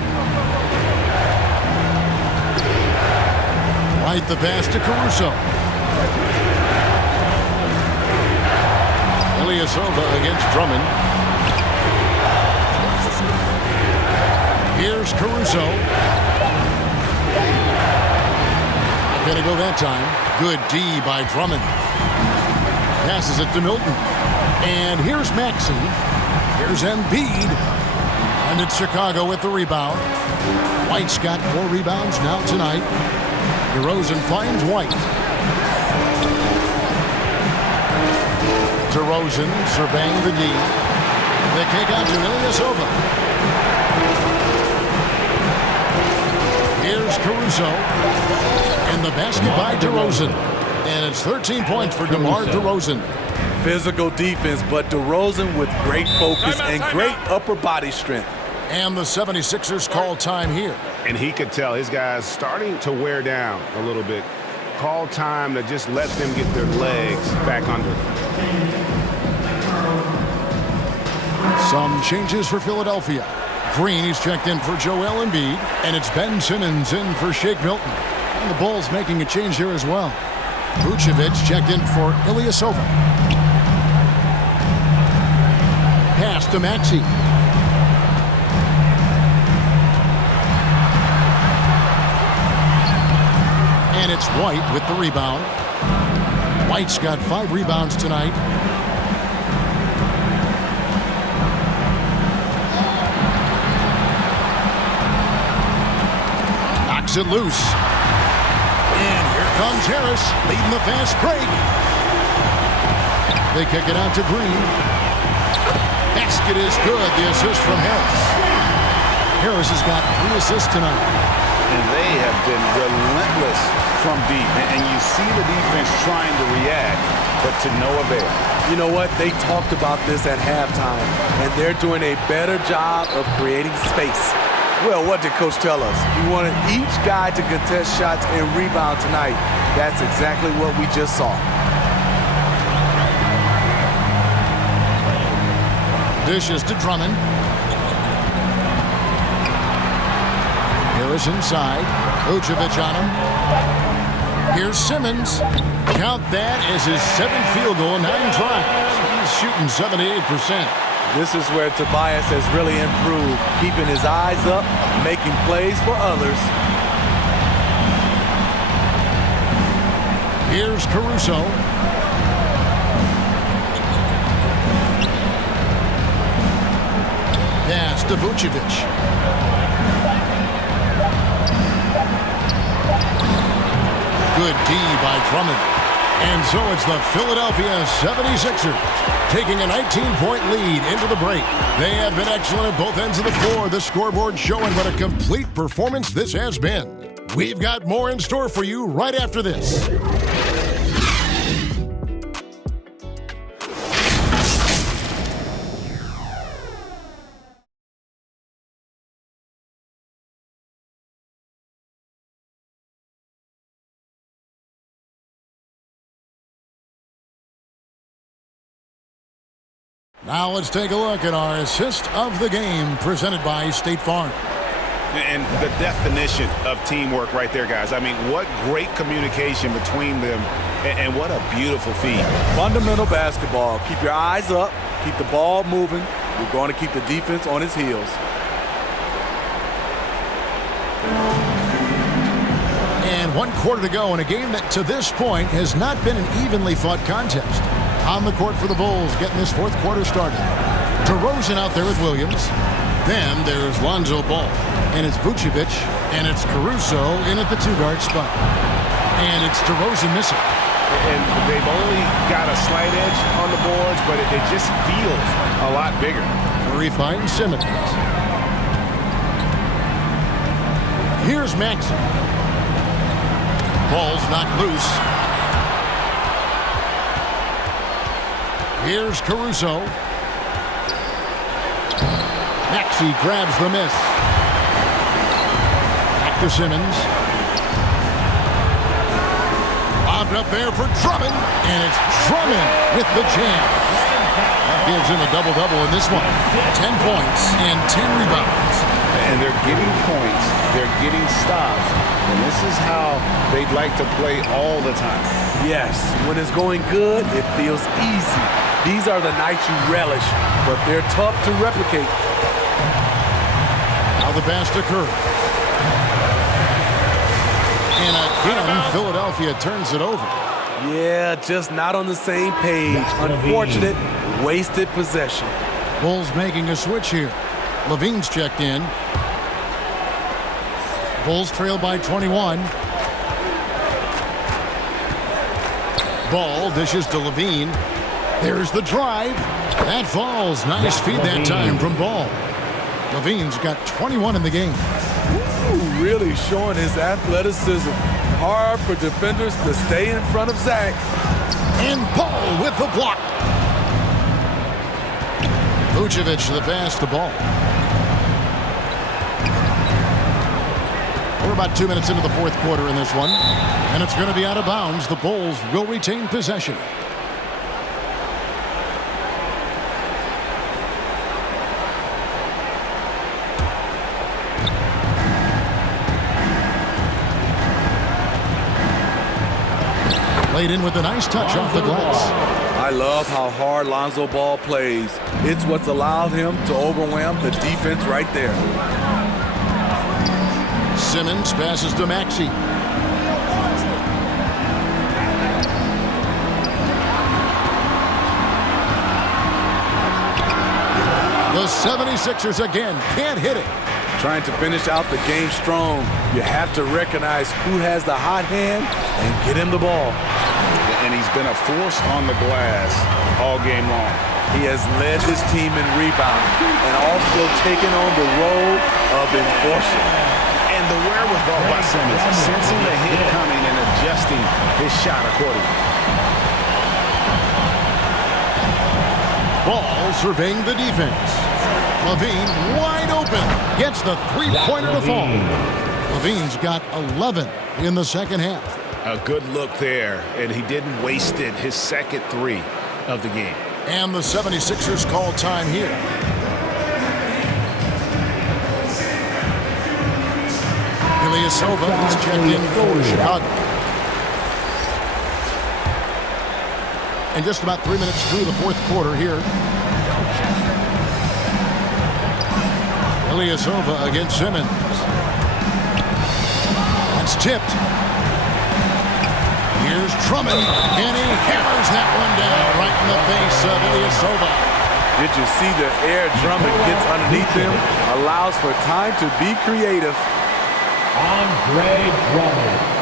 Right, the pass to Caruso. Ilyasova against Drummond. Here's Caruso. going to go that time. Good D by Drummond. Passes it to Milton. And here's Maxey. Here's Embiid. And it's Chicago with the rebound. White's got 4 rebounds now tonight. DeRozan finds White. DeRozan surveying the D. They kick out to Ilyasova. Here's Caruso. And the basket by DeRozan. And it's 13 points for DeMar DeRozan. Physical defense, but DeRozan with great focus and great upper body strength. And the 76ers call time here. And he could tell his guys starting to wear down a little bit. Call time to just let them get their legs back under them. Some changes for Philadelphia. Green is checked in for Joel Embiid, and it's Ben Simmons in for Shake Milton. And the Bulls making a change here as well. Vucevic checked in for Ilyasova. Pass to Maxey. And it's White with the rebound. White's got 5 rebounds tonight. Knocks it loose. And here comes Harris, leading the fast break. They kick it out to Green. Basket is good, the assist from Harris. Harris has got 3 assists tonight. And they have been relentless from deep. And you see the defense trying to react, but to no avail. You know what? They talked about this at halftime, and they're doing a better job of creating space. Well, what did Coach tell us? He wanted each guy to contest shots and rebound tonight. That's exactly what we just saw. Dishes to Drummond. Harris inside. Vucevic on him. Here's Simmons. Count that as his 7th field goal, 9 tries. He's shooting 78%. This is where Tobias has really improved, keeping his eyes up, making plays for others. Here's Caruso. Pass to Vucevic. Good D by Drummond. And so it's the Philadelphia 76ers taking a 19-point lead into the break. They have been excellent at both ends of the floor. The scoreboard showing what a complete performance this has been. We've got more in store for you right after this. Now let's take a look at our assist of the game presented by State Farm. And the definition of teamwork right there, guys. I mean, what great communication between them, and what a beautiful feed. Fundamental basketball. Keep your eyes up. Keep the ball moving. We're going to keep the defense on its heels. And 1 quarter to go in a game that to this point has not been an evenly fought contest. On the court for the Bulls, getting this 4th quarter started. DeRozan out there with Williams. Then there's Lonzo Ball. And it's Vucevic. And it's Caruso in at the 2-guard spot. And it's DeRozan missing. And they've only got a slight edge on the boards, but it just feels a lot bigger. Curry finds Simmons. Here's Maxey. Ball's knocked loose. Here's Caruso. Maxey grabs the miss. Back to Simmons. Bobbed up there for Drummond. And it's Drummond with the jam. That gives him a double-double in this one. 10 points and 10 rebounds. And they're getting points. They're getting stops. And this is how they'd like to play all the time. Yes, when it's going good, it feels easy. These are the nights you relish, but they're tough to replicate. Now the pass to Curry. And again, Philadelphia turns it over. Yeah, just not on the same page. Unfortunate, wasted possession. Bulls making a switch here. Levine's checked in. Bulls trail by 21. Ball dishes to Levine. There's the drive. That falls. Nice feed that time from Ball. Levine's got 21 in the game. Ooh, really showing his athleticism. Hard for defenders to stay in front of Zach. And Ball with the block. Vucevic the pass to Ball. We're about 2 minutes into the fourth quarter in this one. And it's going to be out of bounds. The Bulls will retain possession. Laid in with a nice touch off the glass. I love how hard Lonzo Ball plays. It's what's allowed him to overwhelm the defense right there. Simmons passes to Maxey. The 76ers again can't hit it. Trying to finish out the game strong, you have to recognize who has the hot hand and get him the ball. And he's been a force on the glass all game long. He has led his team in rebounding and also taken on the role of enforcer. And the wherewithal by Simmons, sensing the hit coming and adjusting his shot accordingly. Ball surveying the defense. Levine wide open. Gets the three-pointer to fall. Levine's got 11 in the second half. A good look there, and he didn't waste it. His second three of the game. And the 76ers call time here. Ilyasova is checked in for Chicago. And just about 3 minutes through the fourth quarter here. Ilyasova against Simmons. That's tipped. Here's Drummond, and he hammers that one down right in the face of Ilyasova. Did you see the air Drummond gets underneath him? Allows for time to be creative. Andre Drummond.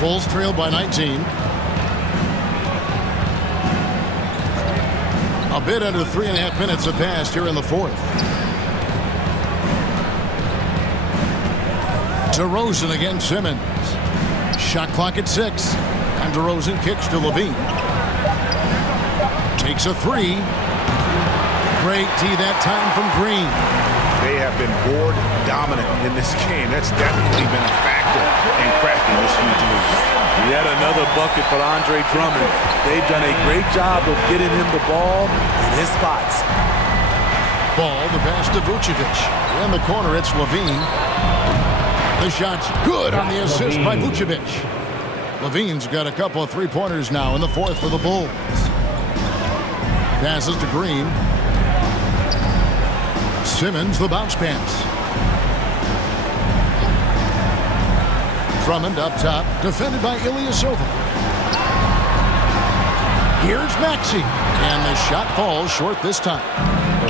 Bulls trail by 19. A bit under 3.5 minutes have passed here in the fourth. DeRozan against Simmons. Shot clock at 6. And DeRozan kicks to Levine. Takes a three. Great D that time from Green. They have been board dominant in this game. That's definitely been a factor in crafting this huge lead. Yet another bucket for Andre Drummond. They've done a great job of getting him the ball in his spots. Ball, the pass to Vucevic. In the corner, it's Levine. The shot's good on the assist by Vucevic. Levine's got a couple of three-pointers now in the fourth for the Bulls. Passes to Green. Simmons, the bounce pass. Drummond up top, defended by Ilyasova. Here's Maxey, and the shot falls short this time.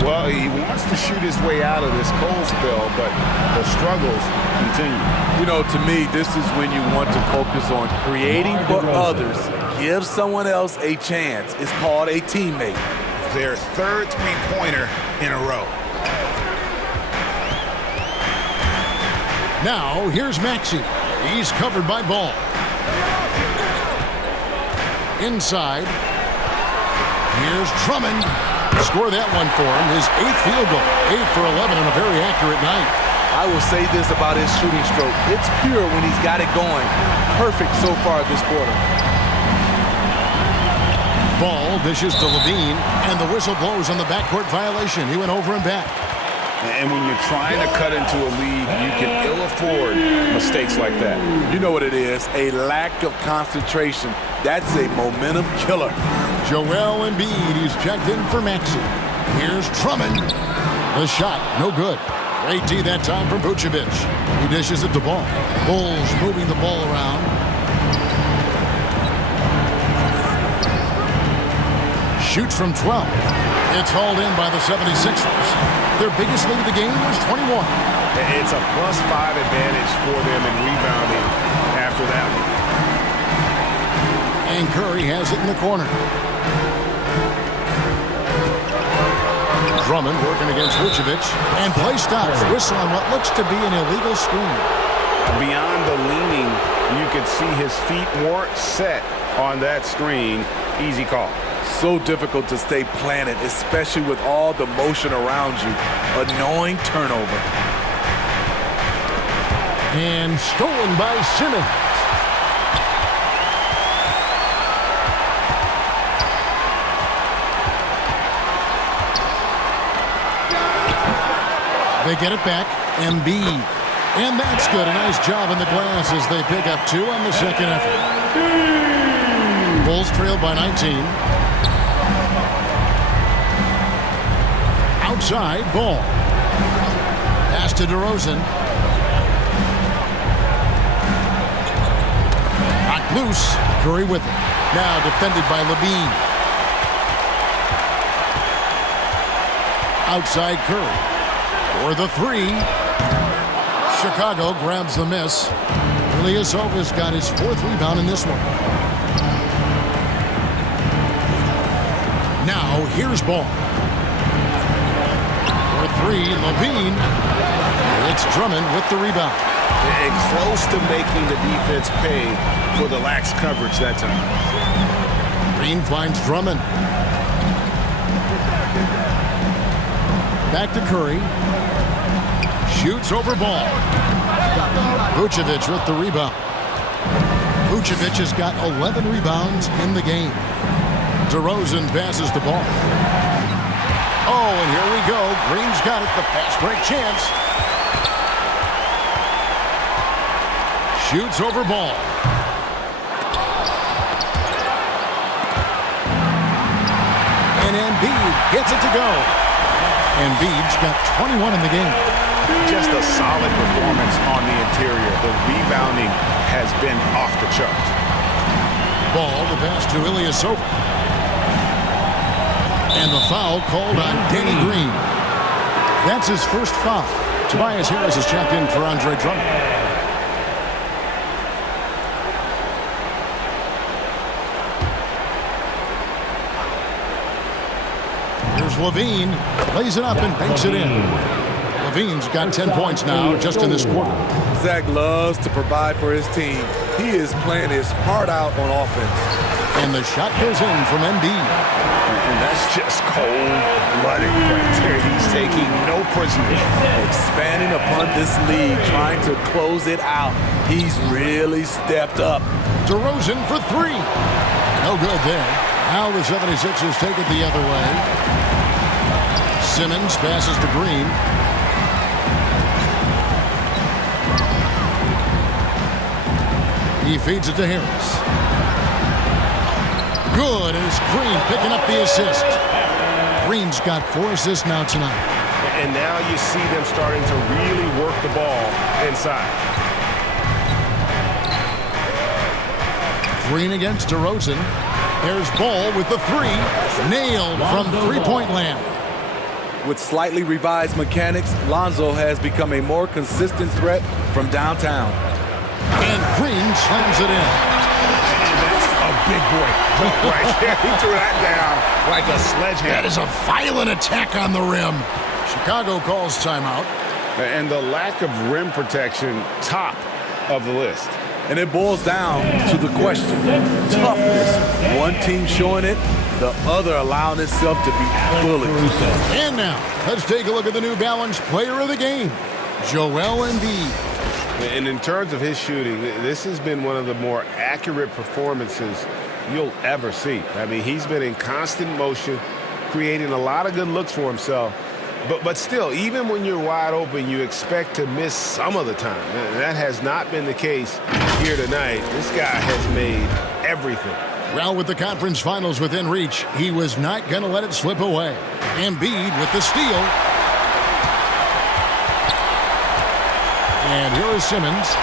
Well, he wants to shoot his way out of this cold spell, but the struggles continue. You know, to me, this is when you want to focus on creating for others. Give someone else a chance. It's called a teammate. Their third three-pointer in a row. Now, here's Maxey. He's covered by Ball. Inside. Here's Drummond. Score that one for him. His 8th field goal. 8 for 11 on a very accurate night. I will say this about his shooting stroke. It's pure when he's got it going. Perfect so far this quarter. Ball dishes to Levine, and the whistle blows on the backcourt violation. He went over and back. And when you're trying to cut into a lead, you can ill afford mistakes like that. You know what it is, a lack of concentration. That's a momentum killer. Joel Embiid, he's checked in for Maxey. Here's Drummond. The shot, no good. Great D that time from Vucevic. He dishes it to Ball. Bulls moving the ball around. Shoots from 12. It's hauled in by the 76ers. Their biggest lead of the game was 21. It's a +5 advantage for them in rebounding after that one. And Curry has it in the corner. Drummond working against Vucevic. And play stops. Whistle on what looks to be an illegal screen. Beyond the leaning, you could see his feet weren't set on that screen. Easy call. So difficult to stay planted, especially with all the motion around you. Annoying turnover. And stolen by Simmons. They get it back. Embiid. And that's good. A nice job in the glass as they pick up 2 on the second effort. Bulls trailed by 19. Outside, Ball. Pass to DeRozan. Knocked loose. Curry with it. Now defended by LaVine. Outside Curry. For the 3. Chicago grabs the miss. Ilyasova's got his 4th rebound in this one. Now here's Ball. For 3, LaVine. It's Drummond with the rebound. And close to making the defense pay for the lax coverage that time. Green finds Drummond. Back to Curry. Shoots over Ball. Vucevic with the rebound. Vucevic has got 11 rebounds in the game. DeRozan passes the ball. Oh, and here we go. Green's got it. The fast break chance. Shoots over Ball. And Embiid gets it to go. Embiid's got 21 in the game. Just a solid performance on the interior. The rebounding has been off the charts. Ball, the pass to Ilyasova. And the foul called on Danny Green. That's his first foul. Tobias Harris is checked in for Andre Drummond. Here's LaVine. Lays it up and banks it in. LaVine's got 10 points now just in this quarter. Zach loves to provide for his team. He is playing his heart out on offense. And the shot goes in from Embiid. And that's just cold-blooded right there. He's taking no prisoners. Expanding upon this lead, trying to close it out. He's really stepped up. DeRozan for 3. No good there. Now the 76ers take it the other way. Simmons passes to Green. He feeds it to Harris. Good, and it's Green picking up the assist. Green's got 4 assists now tonight. And now you see them starting to really work the ball inside. Green against DeRozan. There's Ball with the 3. Nailed from three-point land. With slightly revised mechanics, Lonzo has become a more consistent threat from downtown. And Green slams it in. That's a big boy right there. He threw that down like a sledgehammer. That is a violent attack on the rim. Chicago calls timeout. And the lack of rim protection, top of the list. And it boils down to the question. Toughness. One team showing it, the other allowing itself to be bullied. And now, let's take a look at the New Balance player of the game, Joel Embiid. And in terms of his shooting, this has been one of the more accurate performances you'll ever see. I mean, he's been in constant motion, creating a lot of good looks for himself, But still, even when you're wide open, you expect to miss some of the time. That has not been the case here tonight. This guy has made everything. Well, with the conference finals within reach, he was not going to let it slip away. Embiid with the steal. And here is Simmons.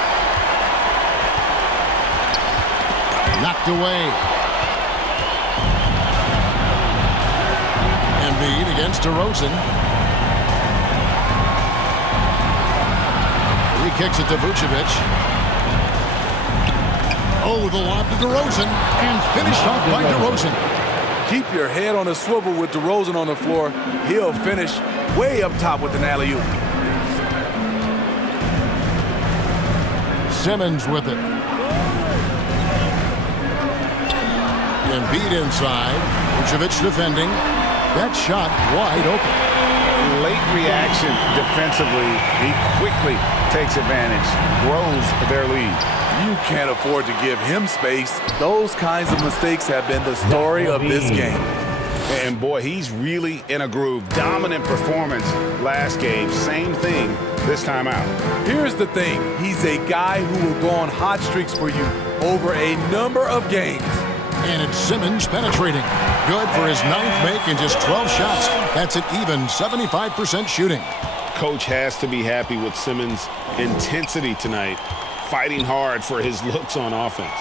Knocked away. Embiid against DeRozan. He kicks it to Vucevic. Oh, the lob to DeRozan, and finished off by DeRozan. Keep your head on a swivel with DeRozan on the floor. He'll finish way up top with an alley-oop. Simmons with it. Embiid inside. Vucevic defending. That shot wide open. Late reaction defensively. He quickly takes advantage, grows their lead. You can't afford to give him space. Those kinds of mistakes have been the story of this game. And boy, he's really in a groove. Dominant performance last game. Same thing this time out. Here's the thing. He's a guy who will go on hot streaks for you over a number of games. And it's Simmons penetrating. Good for his 9th make in just 12 shots. That's an even 75% shooting. Coach has to be happy with Simmons' intensity tonight, fighting hard for his looks on offense.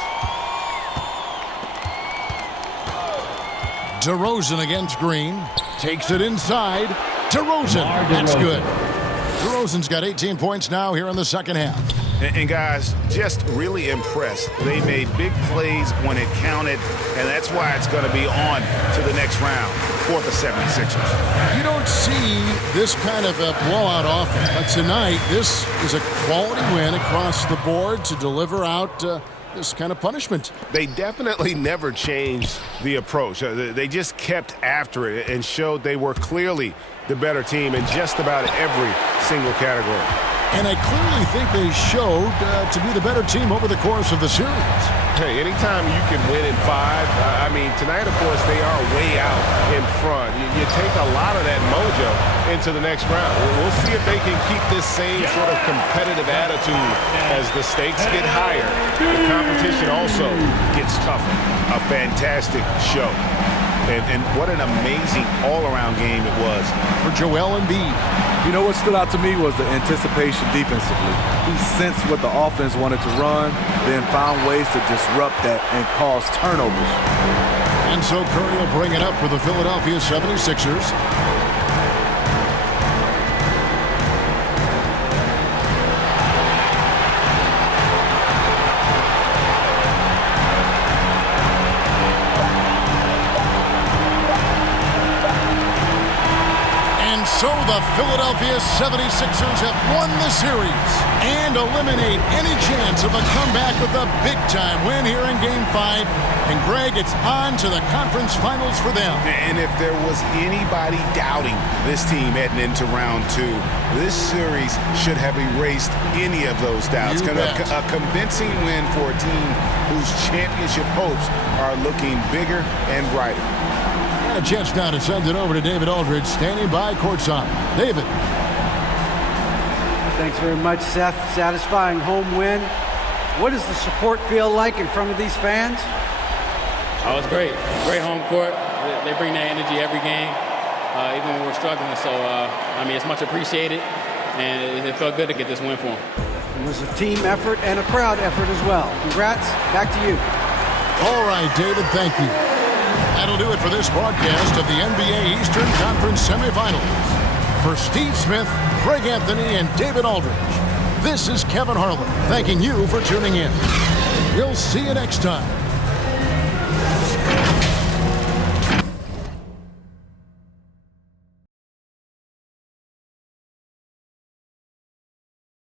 DeRozan against Green. Takes it inside. DeRozan. That's good. DeRozan's got 18 points now here in the second half. And guys, just really impressed. They made big plays when it counted, and that's why it's going to be on to the next round for the 76ers. You don't see this kind of a blowout often, but tonight this is a quality win across the board to deliver out this kind of punishment. They definitely never changed the approach. They just kept after it and showed they were clearly the better team in just about every single category. And I clearly think they showed to be the better team over the course of the series. Hey, anytime you can win in 5, I mean, tonight, of course, they are way out in front. You take a lot of that mojo into the next round. We'll see if they can keep this same sort of competitive attitude as the stakes get higher. The competition also gets tougher. A fantastic show. And what an amazing all-around game it was for Joel Embiid. You know what stood out to me was the anticipation defensively. He sensed what the offense wanted to run, then found ways to disrupt that and cause turnovers. And so Curry will bring it up for the Philadelphia 76ers. So the Philadelphia 76ers have won the series and eliminate any chance of a comeback with a big-time win here in Game 5. And, Greg, it's on to the conference finals for them. And if there was anybody doubting this team heading into round 2, this series should have erased any of those doubts. A convincing win for a team whose championship hopes are looking bigger and brighter. A chance now to send it over to David Aldridge, standing by courtside. David. Thanks very much, Seth. Satisfying home win. What does the support feel like in front of these fans? Oh, it's great. Great home court. They bring that energy every game, even when we're struggling. So, I mean, it's much appreciated, and it felt good to get this win for them. It was a team effort and a crowd effort as well. Congrats. Back to you. All right, David, thank you. That'll do it for this broadcast of the NBA Eastern Conference Semifinals. For Steve Smith, Greg Anthony, and David Aldridge, this is Kevin Harlan thanking you for tuning in. We'll see you next time